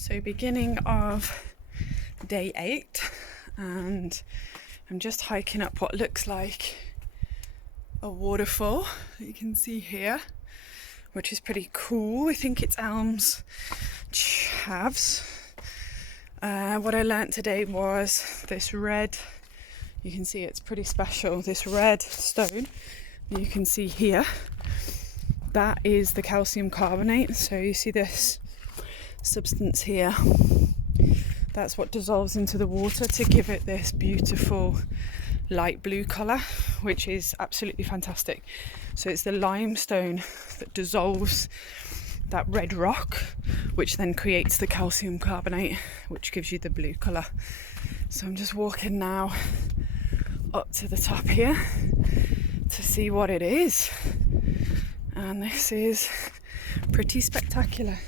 So beginning of day 8, and I'm just hiking up what looks like a waterfall that you can see here, which is pretty cool. I think it's Elves Chasm. What I learnt today was this red, you can see it's pretty special, this red stone that you can see here, that is the calcium carbonate. So you see this substance here, that's what dissolves into the water to give it this beautiful light blue colour, which is absolutely fantastic. So it's the limestone that dissolves that red rock, which then creates the calcium carbonate, which gives you the blue colour. So I'm just walking now up to the top here to see what it is, and this is pretty spectacular.